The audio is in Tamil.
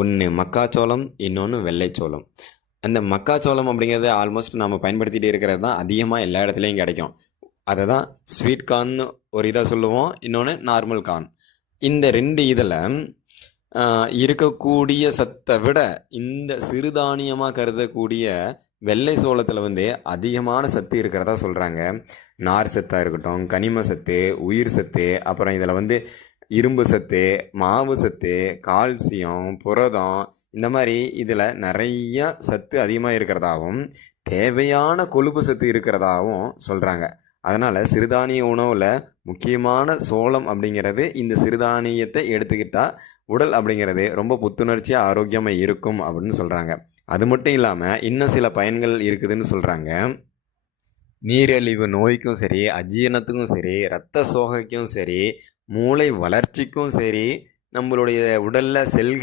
ஒன்று மக்காச்சோளம் இன்னொன்று வெள்ளைச்சோளம். அந்த மக்காச்சோளம் அப்படிங்கிறது ஆல்மோஸ்ட் நம்ம பயன்படுத்திகிட்டே இருக்கிறது தான் அதிகமாக எல்லா இடத்துலையும் கிடைக்கும். அதை தான் ஸ்வீட் கார்ன்னு ஒரு இதாக சொல்லுவோம். இன்னொன்று நார்மல் கார்ன் இந்த ரெண்டு இதில் இருக்கக்கூடிய சத்தை விட இந்த சிறுதானியமாக கருதக்கூடிய வெள்ளை சோளத்தில் வந்து அதிகமான சத்து இருக்கிறதா சொல்கிறாங்க நார் சத்தாக இருக்கட்டும் கனிம சத்து உயிர் சத்து அப்புறம் இதில் வந்து இரும்பு சத்து மாவு சத்து கால்சியம் புரதம் இந்த மாதிரி இதில் நிறைய சத்து அதிகமாக இருக்கிறதாகவும் தேவையான கொழுப்பு சத்து இருக்கிறதாகவும் சொல்கிறாங்க அதனால் சிறுதானிய உணவில் முக்கியமான சோளம் அப்படிங்கிறது இந்த சிறுதானியத்தை எடுத்துக்கிட்டால் உடல் அப்படிங்கிறது ரொம்ப புத்துணர்ச்சியாக ஆரோக்கியமாக இருக்கும் அப்படின்னு சொல்கிறாங்க அது மட்டும் இல்லாமல் இன்னும் சில பயன்கள் இருக்குதுன்னு சொல்கிறாங்க நீரிழிவு நோய்க்கும் சரி அஜீரணத்துக்கும் சரி இரத்த சோகைக்கும் சரி மூளை வளர்ச்சிக்கும் சரி நம்மளுடைய உடலில் செல்கள்